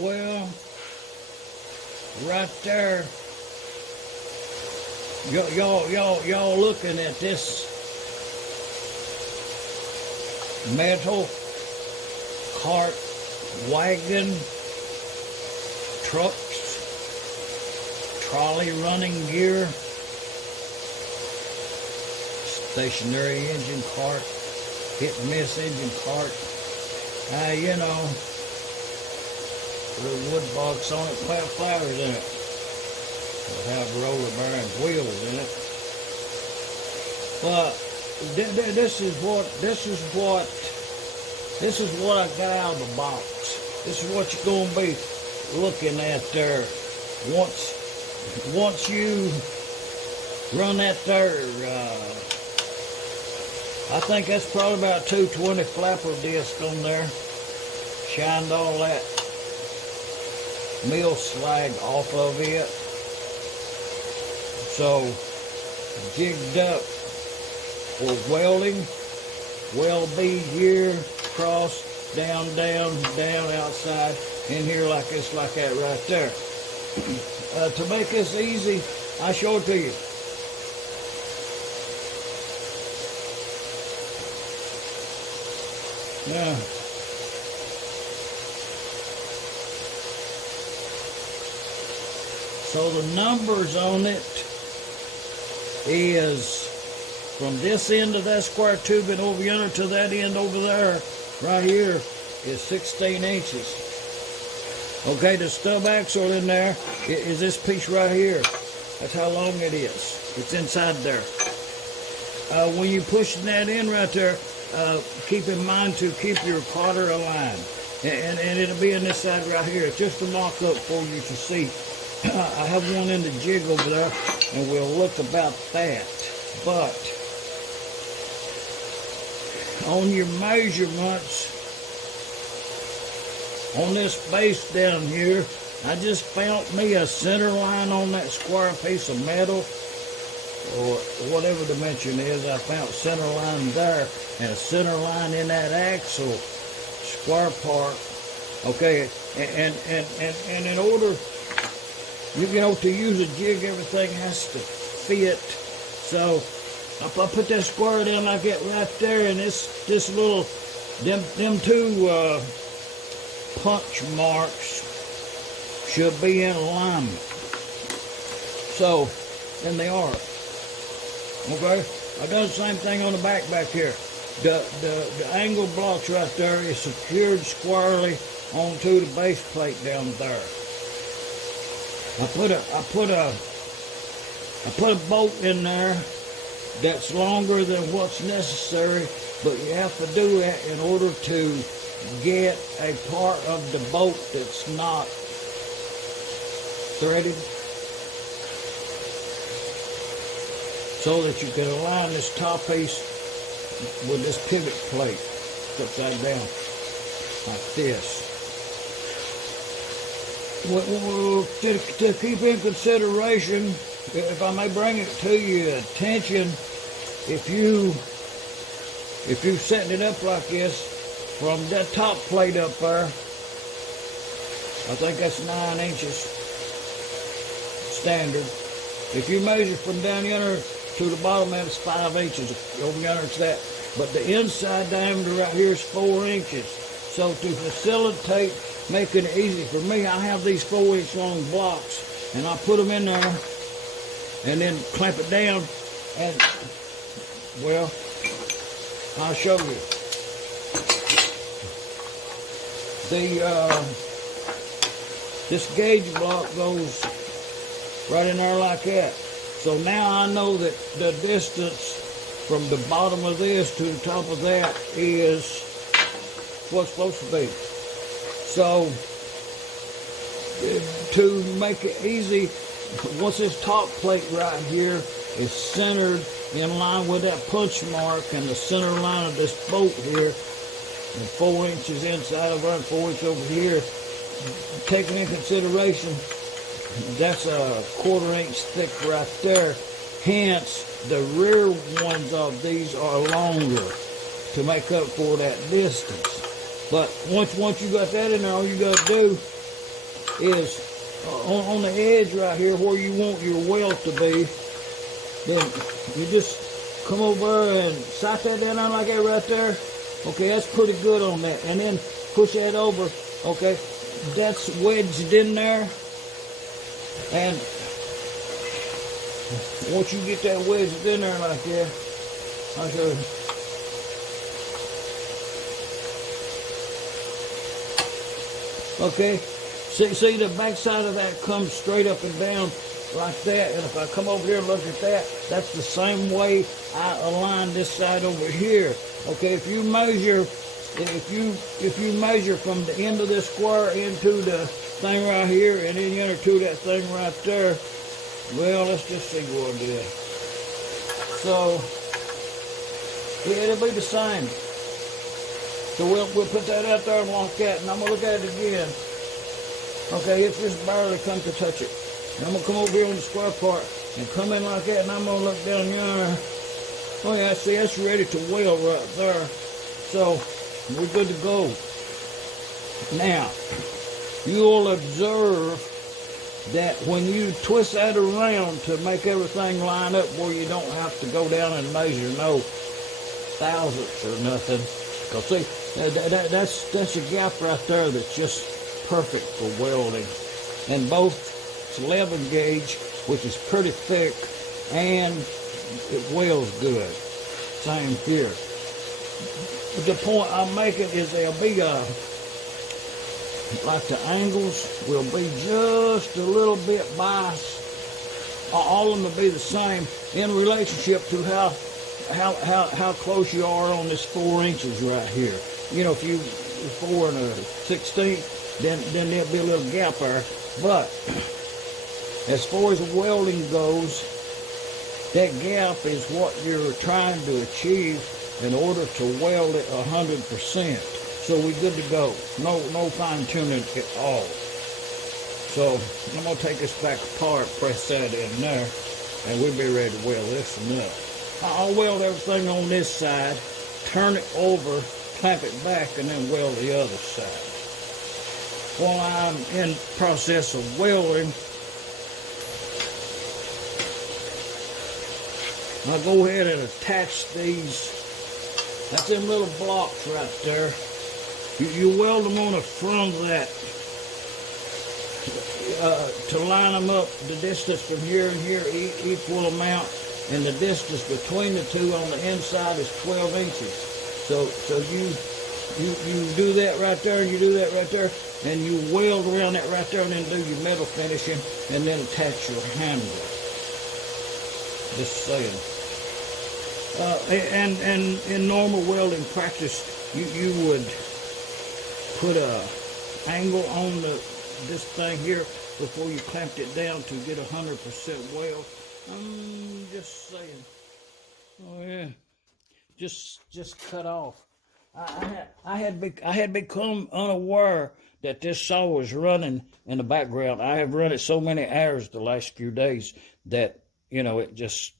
Well, right there, y'all looking at this metal cart, wagon, trucks, trolley running gear, stationary engine cart, hit-and-miss engine cart. You know, little wood box on it, plant flowers in it. It'll have roller bearing wheels in it. But this is what I got out of the box. This is what you're gonna be looking at there. Once you run that there, I think that's probably about 220 flapper disc on there. Shined all that mill slag off of it. So jigged up for welding, weld bead here, cross, down, outside, in here like this, like that right there. To make this easy, I show it to you. Yeah. So the numbers on it is from this end of that square tubing over yonder to that end over there, right here, is 16 inches. Okay, the stub axle in there is this piece right here. That's how long it is. It's inside there. When you're pushing that in right there, keep in mind to keep your cotter aligned. And it'll be in this side right here. It's just a mock-up for you to see. I have one in the jig over there, and we'll look about that. But on your measurements, on this base down here, I just found me a center line on that square piece of metal, or whatever dimension is. I found center line there, and a center line in that axle square part. Okay, and in order, you know, to use a jig, everything has to fit. So I put that square down like that right there, and this little, them two punch marks should be in alignment. So, and they are. Okay, I've done the same thing on the back here. The angle blocks right there is secured squarely onto the base plate down there. I put a bolt in there that's longer than what's necessary, but you have to do that in order to get a part of the bolt that's not threaded, so that you can align this top piece with this pivot plate upside down like this. Well, to keep in consideration, if I may bring it to your attention, if you setting it up like this, from that top plate up there, I think that's 9 inches standard. If you measure from down yonder to the bottom, that's 5 inches. Over yonder it's that. But the inside diameter right here is 4 inches. So to facilitate making it easy for me, I have these 4-inch long blocks, and I put them in there and then clamp it down, and, well, I'll show you. This gauge block goes right in there like that. So now I know that the distance from the bottom of this to the top of that is what's supposed to be. So to make it easy, once this top plate right here is centered in line with that punch mark and the center line of this bolt here, and 4 inches inside of it, 4 inches over here, taking in consideration, that's a 1/4 inch thick right there. Hence, the rear ones of these are longer to make up for that distance. But once you got that in there, all you got to do is on the edge right here where you want your weld to be. Then you just come over and sight that down like that right there. Okay, that's pretty good on that. And then push that over. Okay, that's wedged in there. And once you get that wedged in there like that, I'll show you. Okay, see the back side of that comes straight up and down like that. And if I come over here and look at that, that's the same way I align this side over here. Okay, if you measure from the end of this square into the thing right here, and then enter to that thing right there, well, let's just see what it is. So, yeah, it'll be the same. So we'll put that out there and lock that, and I'm gonna look at it again. Okay, it's just barely come to touch it. And I'm gonna come over here on the square part and come in like that, and I'm gonna look down here. Oh yeah, see, that's ready to weld right there. So we're good to go. Now, you'll observe that when you twist that around to make everything line up where you don't have to go down and measure no thousandths or nothing. Because see, that's a gap right there that's just perfect for welding. And both it's 11 gauge, which is pretty thick, and it welds good. Same here. But the point I'm making is they'll be like the angles will be just a little bit biased. All of them will be the same in relationship to how close you are on this 4 inches right here. You know, if you 4 1/16, then there'll be a little gap there. But as far as welding goes, that gap is what you're trying to achieve in order to weld it 100%. So we're good to go. No fine tuning at all. So I'm gonna take this back apart, press that in there, and we'll be ready to weld this one up. I'll weld everything on this side, turn it over, clamp it back, and then weld the other side. While I'm in process of welding, I'll go ahead and attach these. That's them little blocks right there. You weld them on the front of that to line them up. The distance from here and here equal amount, and the distance between the two on the inside is 12 inches. So you do that right there, and you do that right there, and you weld around that right there, and then do your metal finishing, and then attach your handle. Just saying. And in normal welding practice, you would put a angle on this thing here before you clamped it down to get 100% weld. I'm just saying. Oh yeah, just cut off. I had become unaware that this saw was running in the background. I have run it so many hours the last few days that, you know, it just,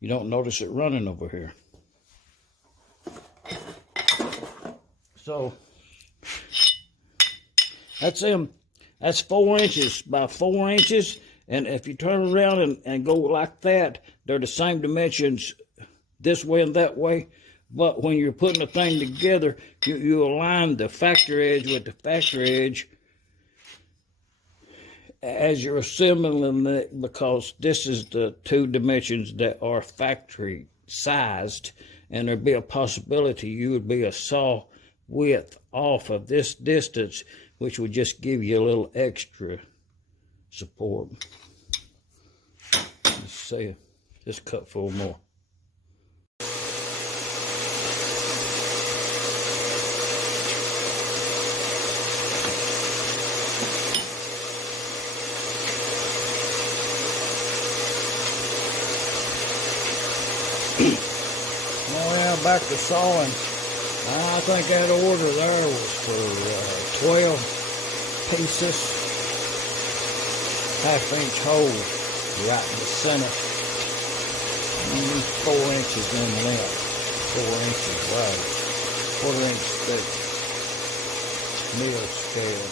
you don't notice it running over here. So that's 4 inches by 4 inches, and if you turn around and go like that, they're the same dimensions this way and that way. But when you're putting the thing together, you align the factory edge with the factory edge as you're assembling it, because this is the 2 dimensions that are factory sized, and there'd be a possibility you would be a saw width off of this distance, which would just give you a little extra support. Let's see, just cut 4 more. Oh yeah, back to sawing. I think that order there was for 12 pieces, 1/2-inch hole right in the center. And 4 inches in length, 4 inches wide, 1/4 inch thick, mill scale.